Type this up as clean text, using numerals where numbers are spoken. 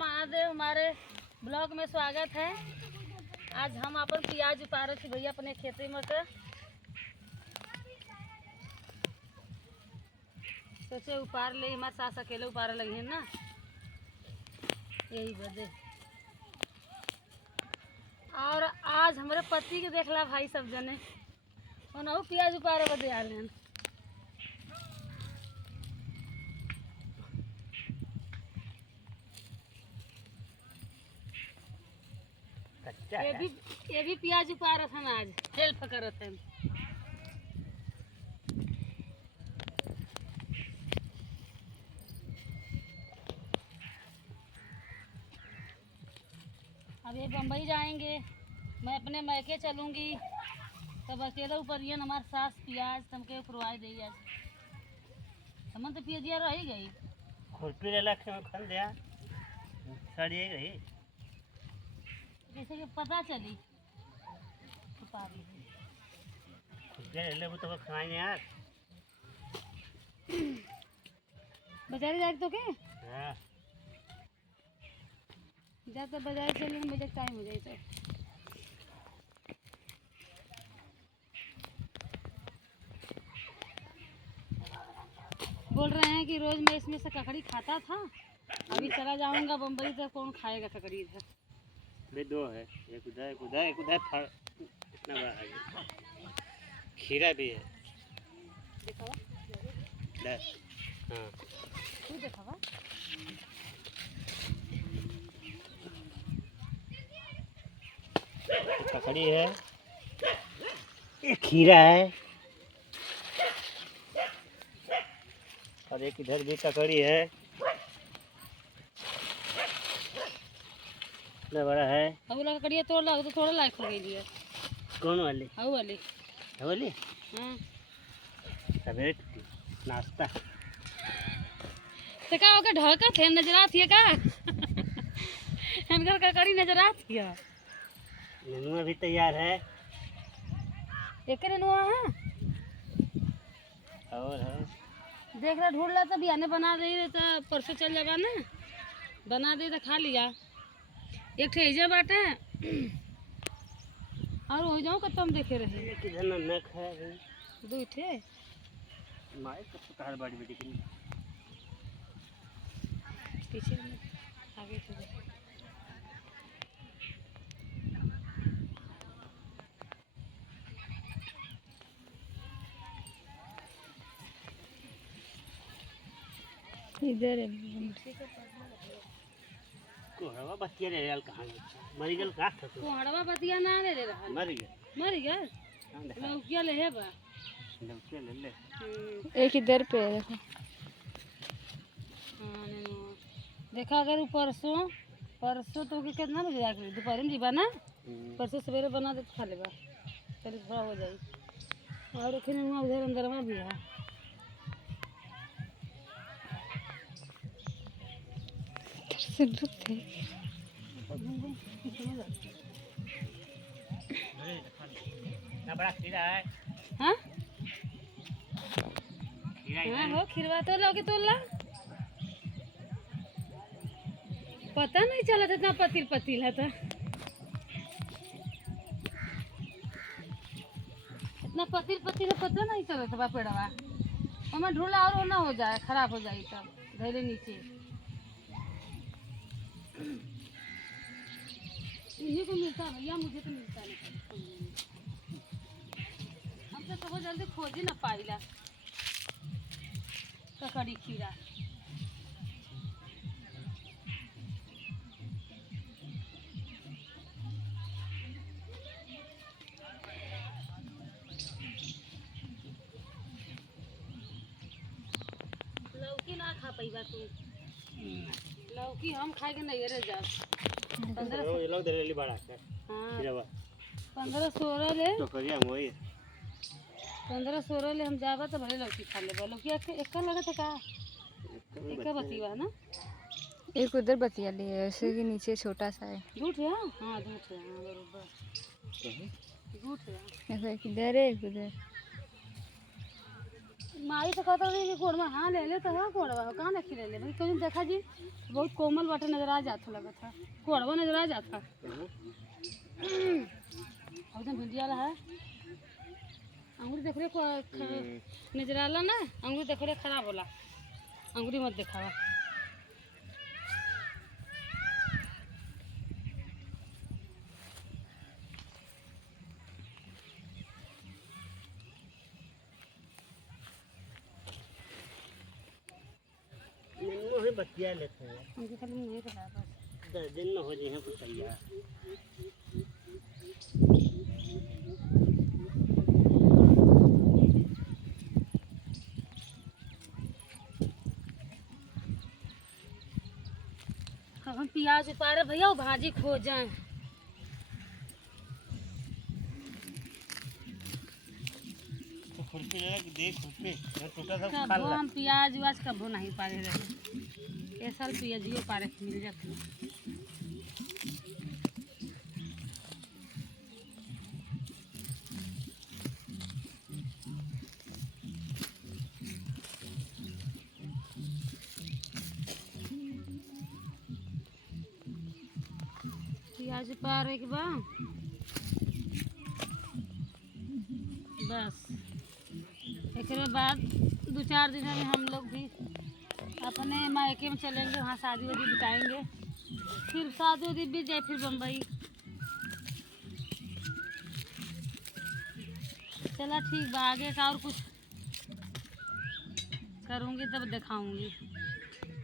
महादेव, हमारे ब्लॉग में स्वागत है। आज हम अपन प्याज उपारे थी भैया अपने खेती में के सोचे उपार ले, हमारे सास अकेले उपारे लगी है ना, यही वजह। और आज हमारे पति के देखला भाई सब जने उन्होंने प्याज उपारे बदे आए हैं। ये भी प्याज उपारा था ना, आज हेल्प करत है। अब ये बम्बई जाएंगे, मैं अपने मैके चलूँगी, तब अकेला ऊपर ये हमारे सास प्याज तमके करवाई देगी। आज समन तो प्याजिया रही गई खुरपी ले लख में खन दिया सड़ी गई, जैसे कि पता चली खुरपी ले वो तो खाएंगे यार। बाजार जाए तो के हाँ जा, तो बाजार चले मुझे टाइम हो जाए। तो बोल रहे हैं कि रोज मैं इसमें से ककड़ी खाता था, अभी चला जाऊंगा बम्बई तो कौन खाएगा ककड़ी इधर। वे दो है, एक उधर एक उधर एक उधर फल इतना बड़ा है। खीरा भी है, देखा हाँ तू देखा ककड़ी है, एक खीरा है और एक इधर भी ककड़ी है, इतना बड़ा है। अब वाला ककड़िया तोड़ ला तो थोड़ा लायक हो गई है। कौन वाली? हाउ वाली? वाली हाँ सवेरे नाश्ता तो का ओके ढका थे नजर आती है का इनकर ककड़ी नजर आती है। नेनुआ भी तैयार है, एक नेनुआ है और है देख रहा ढूंढ ला, तब आने बना दे तो परसों चल जाएगा ना, बना दे तो खा लिया। एक ठेजा बाटे और हो जाऊँ कब हम देखे रहे किधर नमक है दो ठे माय कब पता बड़ी बेटी की पीछे आगे से इधर कोहड़वा बतिया रे यार, कहां मर गल का था तू? कोहड़वा बतिया ना ले रहा, मर गया लौकिया ले है बा, लौकिया ले ले एक इधर पे देखो। हाँ देखा अगर परसों तो के कितना बजे जाके दोपहर में जीवा ना, परसों सवेरे बना दे खा लेगा, चल थोड़ा हो जाए। और फिर उधर अंदर में भी है ना बड़ा खीरा है। हाँ खीरा हाँ हो खीरवा तो ला के तो ला, पता नहीं चला था इतना पतिल पतिल है, तो इतना पतिल पतिल है पता नहीं चला था पेड़वा हमें ढूंढा और ना हो जाए खराब हो जाए तब धैले नीचे। इन्हीं को मिलता है भैया, मुझे तो मिलता नहीं, हम तो बहुत जल्दी खोज ही ना पाइला ककड़ी खीरा। लौकी ना खा पाइबा तू, लौकी हम खाए के नहीं रह जा। 15 बड़ा है। हाँ खीरा 15-16 ले तो करिया मोई 15-16 ले हम जाबा तो भले लौकी खा लेबा। लौकी एक लगा था का एक बतिया ना, एक उधर बतिया ली है, उसी के नीचे छोटा सा है। झूठ है हाँ झूठ है हाँ बरोबर झूठ है। ऐसा एक इधर है एक उधर। माई तो कहता रही कि कोड़वा हाँ ले ले तो हाँ कोड़वा हो कहाँ रखी ले ले भाई कहीं देखा जी बहुत कोमल बाटे नजर आ जाता लगा था कोड़वा नजर आ जाता एकदम भिंडिया वाला है अंगूरी देख रहे नजर आला ना अंगूरी देख रहे खराब होला अंगूरी मत दिखावा मुँह बतिया लेते हैं उनके खाली नहीं पता बस 10 दिन में हो जाए हैं कुछ तैयार। अब हम प्याज उतारे भैया वो भाजी खो जाए तो खुरपी जरा कि देख खुरपी टूटा सब खा कबो ला। हम प्याज व्याज कबो नहीं पारे रहे ये साल प्याजियो पारे मिल जाती प्याज पारे के बाद बस एक बाद 2-4 दिन में हम लोग भी अपने मायके में चलेंगे वहाँ शादी वादी बिताएंगे फिर शादी वादी भी जाए फिर बम्बई चला ठीक बा आगे का और कुछ करूँगी तब दिखाऊँगी।